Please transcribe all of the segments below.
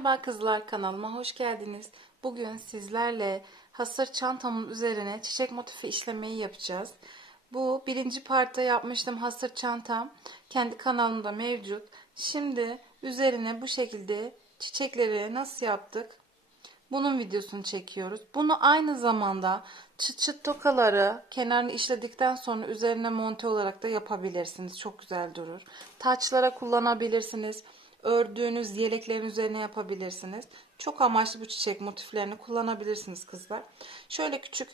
Merhaba kızlar kanalıma hoş geldiniz. Bugün sizlerle hasır çantamın üzerine çiçek motifi işlemeyi yapacağız. Bu birinci partta yapmıştım hasır çantam. Kendi kanalımda mevcut. Şimdi üzerine bu şekilde çiçekleri nasıl yaptık? Bunun videosunu çekiyoruz. Bunu aynı zamanda çıt çıt tokaları kenarını işledikten sonra üzerine monte olarak da yapabilirsiniz. Çok güzel durur. Taçlara kullanabilirsiniz. Ördüğünüz yeleklerin üzerine yapabilirsiniz. Çok amaçlı bu çiçek motiflerini kullanabilirsiniz kızlar. Şöyle küçük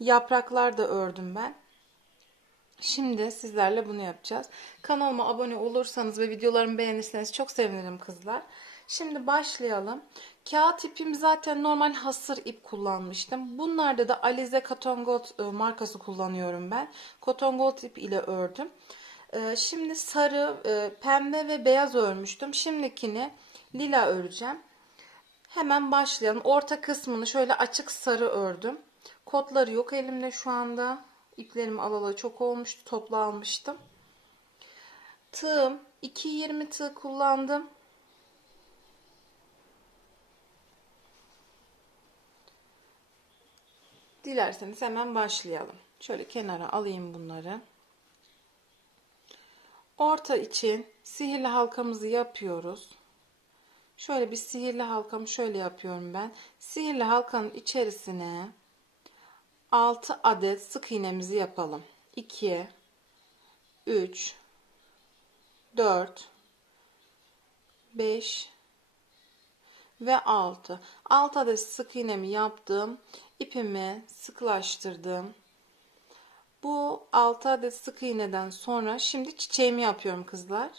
yapraklar da ördüm ben. Şimdi sizlerle bunu yapacağız. Kanalıma abone olursanız ve videolarımı beğenirseniz çok sevinirim kızlar. Şimdi başlayalım. Kağıt ipim zaten normal hasır ip kullanmıştım. Bunlarda da Alize Cotton Gold e, markası kullanıyorum ben. Cotton Gold ip ile ördüm. E, şimdi sarı, e, pembe ve beyaz örmüştüm. Şimdikini lila öreceğim. Hemen başlayalım. Orta kısmını şöyle açık sarı ördüm. Kotları yok elimde şu anda. İplerimi alalı çok olmuştu. Toplu almıştım. Tığım 2.20 tığ kullandım. Dilerseniz hemen başlayalım. Şöyle kenara alayım bunları. Orta için sihirli halkamızı yapıyoruz. Şöyle bir sihirli halkamı şöyle yapıyorum ben. Sihirli halkanın içerisine 6 adet sık iğnemizi yapalım. 2 3 4 5 ve 6. 6 adet sık iğnemi yaptım. İpimi sıklaştırdım. Bu 6 adet sık iğneden sonra şimdi çiçeğimi yapıyorum kızlar.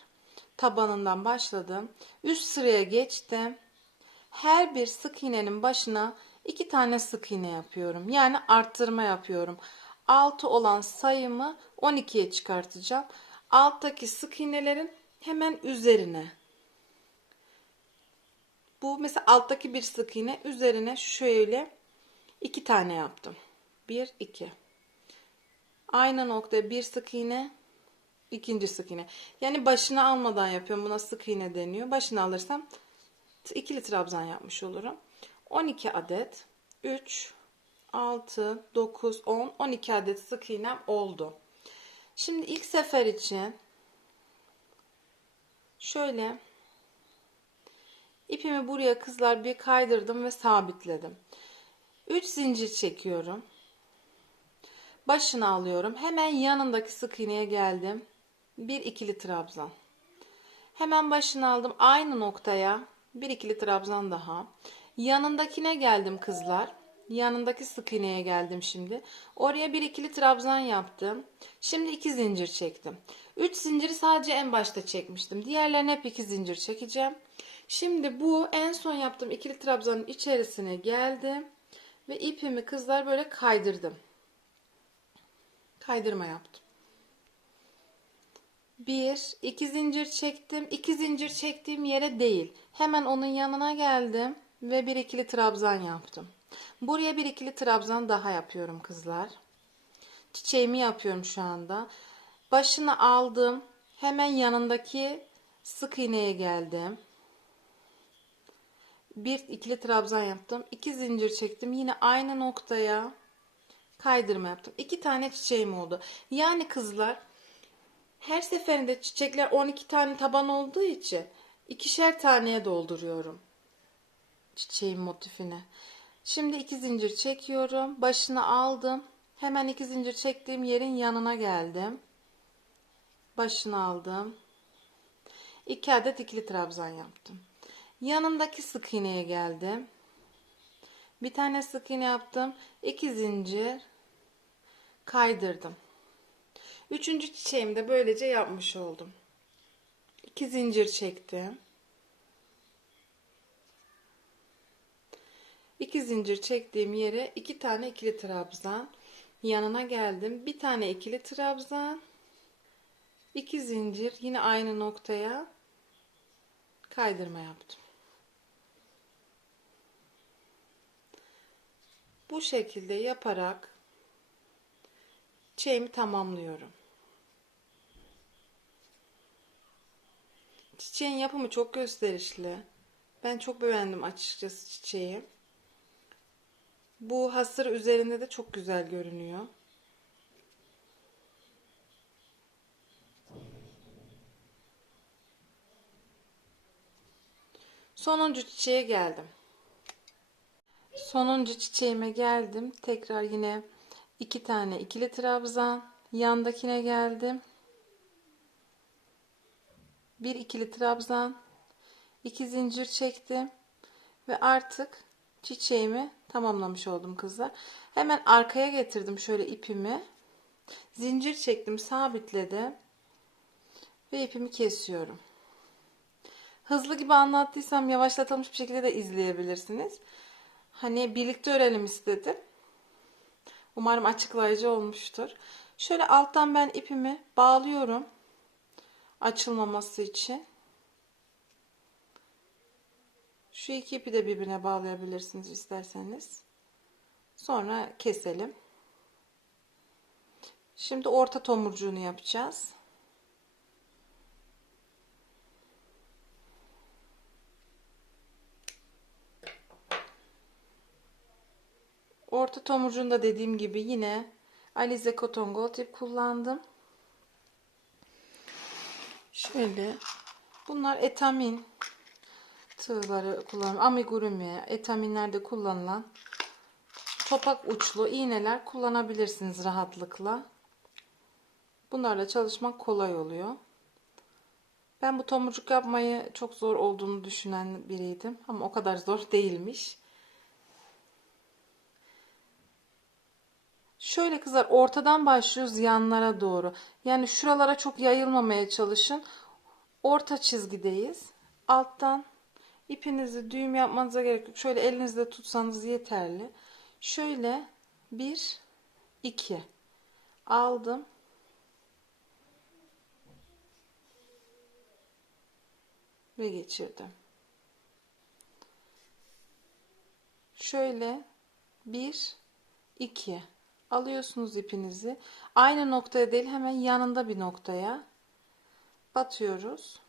Tabanından başladım. Üst sıraya geçtim. Her bir sık iğnenin başına 2 tane sık iğne yapıyorum. Yani arttırma yapıyorum. 6 olan sayımı 12'ye çıkartacağım. Alttaki sık iğnelerin hemen üzerine. Bu mesela alttaki bir sık iğne üzerine şöyle iki tane yaptım. 1 2 Aynı noktaya bir sık iğne, ikinci sık iğne. Yani başını almadan yapıyorum. Buna sık iğne deniyor. Başını alırsam ikili trabzan yapmış olurum. 12 adet 3 6 9 10 12 adet sık iğnem oldu. Şimdi ilk sefer için şöyle ipimi buraya kızlar bir kaydırdım ve sabitledim. 3 zincir çekiyorum başını alıyorum. Hemen yanındaki sık iğneye geldim. Bir ikili trabzan. Hemen başını aldım. Aynı noktaya bir ikili trabzan daha. Yanındakine geldim kızlar. Yanındaki sık iğneye geldim şimdi. Oraya bir ikili trabzan yaptım. Şimdi iki zincir çektim. Üç zinciri sadece en başta çekmiştim. Diğerlerine hep iki zincir çekeceğim. Şimdi bu en son yaptığım ikili trabzanın içerisine geldim. Ve ipimi kızlar böyle kaydırdım kaydırma yaptım. Bir, iki zincir çektim. İki zincir çektiğim yere değil. Hemen onun yanına geldim ve bir ikili trabzan yaptım. Buraya bir ikili trabzan daha yapıyorum kızlar. Çiçeğimi yapıyorum şu anda. Başını aldım. Hemen yanındaki sık iğneye geldim. Bir ikili trabzan yaptım. İki zincir çektim. Yine aynı noktaya kaydırma yaptım. İki tane çiçeğim oldu. Yani kızlar her seferinde çiçekler 12 tane taban olduğu için ikişer taneye dolduruyorum çiçeğin motifini. Şimdi iki zincir çekiyorum. Başını aldım. Hemen iki zincir çektiğim yerin yanına geldim. Başını aldım. İki adet ikili trabzan yaptım. Yanındaki sık iğneye geldim. Bir tane sık iğne yaptım. İki zincir kaydırdım. Üçüncü çiçeğimi de böylece yapmış oldum. İki zincir çektim. İki zincir çektiğim yere iki tane ikili trabzan yanına geldim. Bir tane ikili trabzan, iki zincir yine aynı noktaya kaydırma yaptım. Bu şekilde yaparak çiçeğimi tamamlıyorum. Çiçeğin yapımı çok gösterişli. Ben çok beğendim açıkçası çiçeği. Bu hasır üzerinde de çok güzel görünüyor. Sonuncu çiçeğe geldim. Sonuncu çiçeğime geldim. Tekrar yine iki tane ikili trabzan. Yandakine geldim. Bir ikili trabzan. iki zincir çektim. Ve artık çiçeğimi tamamlamış oldum kızlar. Hemen arkaya getirdim şöyle ipimi. Zincir çektim sabitledim. Ve ipimi kesiyorum. Hızlı gibi anlattıysam yavaşlatılmış bir şekilde de izleyebilirsiniz. Hani birlikte örelim istedim. Umarım açıklayıcı olmuştur. Şöyle alttan ben ipimi bağlıyorum. Açılmaması için. Şu iki ipi de birbirine bağlayabilirsiniz isterseniz. Sonra keselim. Şimdi orta tomurcuğunu yapacağız. Orta tomurcuğunda dediğim gibi yine Alize Cotton Gold ip kullandım. Şöyle bunlar etamin tığları kullanıyorum. Amigurumi, etaminlerde kullanılan topak uçlu iğneler kullanabilirsiniz rahatlıkla. Bunlarla çalışmak kolay oluyor. Ben bu tomurcuk yapmayı çok zor olduğunu düşünen biriydim. Ama o kadar zor değilmiş. Şöyle kızlar ortadan başlıyoruz yanlara doğru. Yani şuralara çok yayılmamaya çalışın. Orta çizgideyiz. Alttan ipinizi düğüm yapmanıza gerek yok. Şöyle elinizde tutsanız yeterli. Şöyle bir iki aldım. Ve geçirdim. Şöyle bir iki alıyorsunuz ipinizi. Aynı noktaya değil hemen yanında bir noktaya batıyoruz.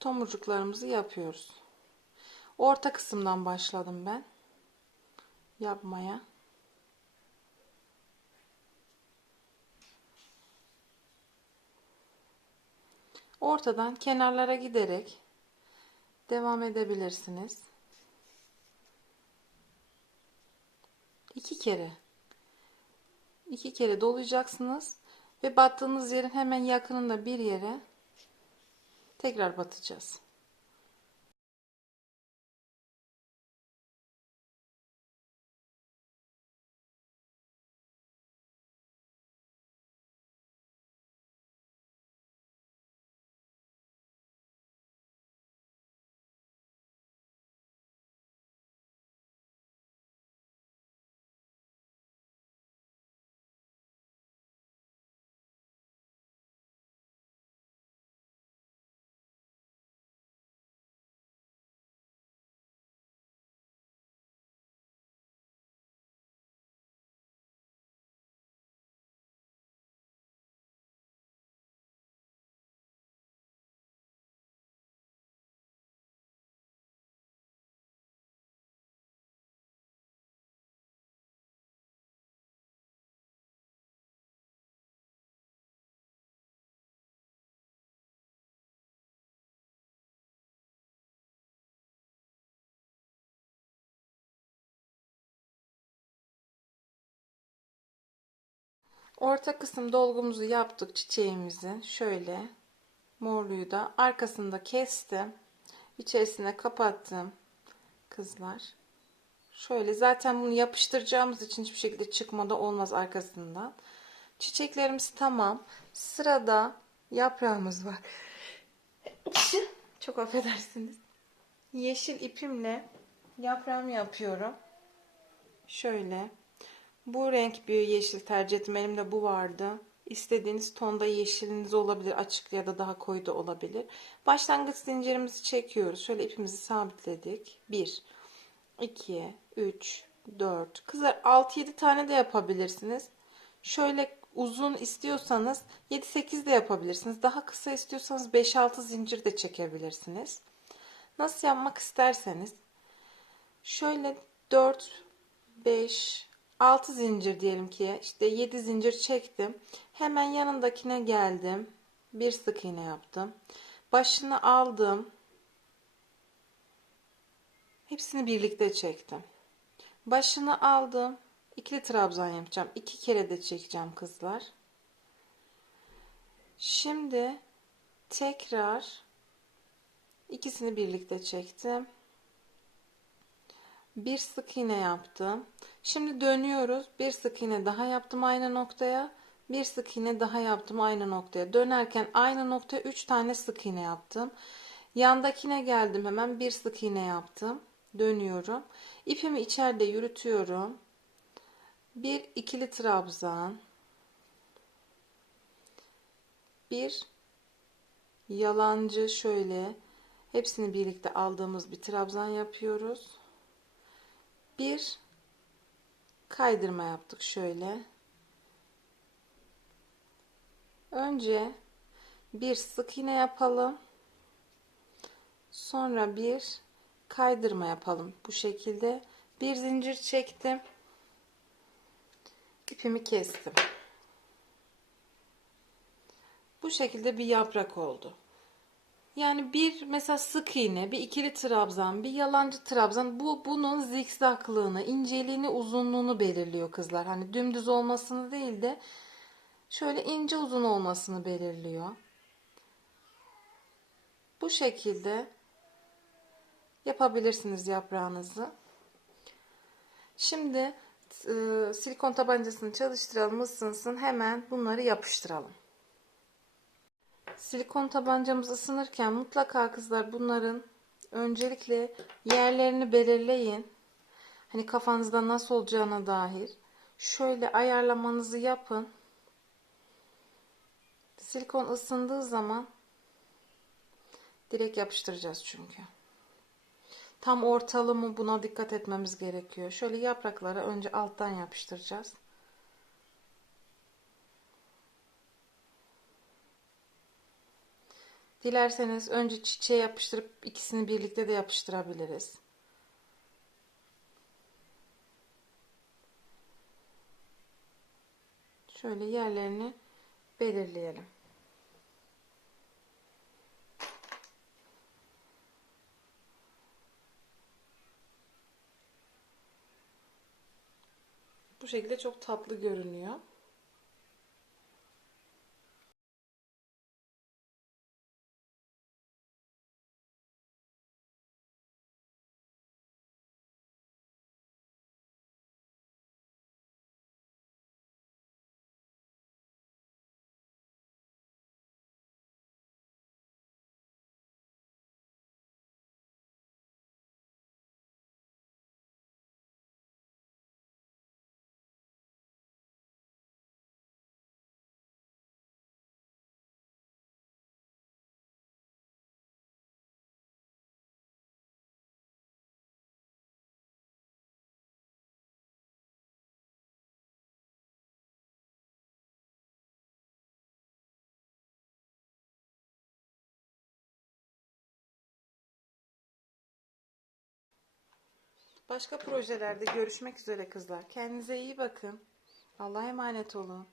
Tomurcuklarımızı yapıyoruz. Orta kısımdan başladım ben yapmaya. Ortadan kenarlara giderek devam edebilirsiniz. İki kere iki kere dolayacaksınız ve battığınız yerin hemen yakınında bir yere tekrar batacağız. Orta kısım dolgumuzu yaptık çiçeğimizin. Şöyle morluyu da arkasında kestim. İçerisine kapattım. Kızlar. Şöyle zaten bunu yapıştıracağımız için hiçbir şekilde çıkmada olmaz arkasından. Çiçeklerimiz tamam. Sırada yaprağımız var. Çok affedersiniz. Yeşil ipimle yaprağımı yapıyorum. Şöyle. Bu renk bir yeşil tercih ettim. Bu vardı. İstediğiniz tonda yeşiliniz olabilir. Açık ya da daha koyu da olabilir. Başlangıç zincirimizi çekiyoruz. Şöyle ipimizi sabitledik. 1, 2, 3, 4. Kızlar 6-7 tane de yapabilirsiniz. Şöyle uzun istiyorsanız 7-8 de yapabilirsiniz. Daha kısa istiyorsanız 5-6 zincir de çekebilirsiniz. Nasıl yapmak isterseniz şöyle 4 5 6 zincir diyelim ki işte 7 zincir çektim. Hemen yanındakine geldim. Bir sık iğne yaptım. Başını aldım. Hepsini birlikte çektim. Başını aldım. İkili trabzan yapacağım. İki kere de çekeceğim kızlar. Şimdi tekrar ikisini birlikte çektim. Bir sık iğne yaptım. Şimdi dönüyoruz. Bir sık iğne daha yaptım aynı noktaya. Bir sık iğne daha yaptım aynı noktaya. Dönerken aynı noktaya 3 tane sık iğne yaptım. Yandakine geldim hemen bir sık iğne yaptım. Dönüyorum. İpimi içeride yürütüyorum. Bir ikili trabzan. Bir yalancı şöyle hepsini birlikte aldığımız bir trabzan yapıyoruz. Bir kaydırma yaptık şöyle. Önce bir sık iğne yapalım. Sonra bir kaydırma yapalım. Bu şekilde bir zincir çektim. İpimi kestim. Bu şekilde bir yaprak oldu. Yani bir mesela sık iğne, bir ikili trabzan, bir yalancı trabzan bu bunun zikzaklığını, inceliğini, uzunluğunu belirliyor kızlar. Hani dümdüz olmasını değil de şöyle ince uzun olmasını belirliyor. Bu şekilde yapabilirsiniz yaprağınızı. Şimdi e, silikon tabancasını çalıştıralım, ısınsın. Hemen bunları yapıştıralım. Silikon tabancamız ısınırken mutlaka kızlar bunların öncelikle yerlerini belirleyin. Hani kafanızda nasıl olacağına dair. Şöyle ayarlamanızı yapın. Silikon ısındığı zaman direkt yapıştıracağız çünkü. Tam ortalımı buna dikkat etmemiz gerekiyor. Şöyle yapraklara önce alttan yapıştıracağız. Dilerseniz önce çiçeğe yapıştırıp ikisini birlikte de yapıştırabiliriz. Şöyle yerlerini belirleyelim. Bu şekilde çok tatlı görünüyor. Başka projelerde görüşmek üzere kızlar. Kendinize iyi bakın. Allah'a emanet olun.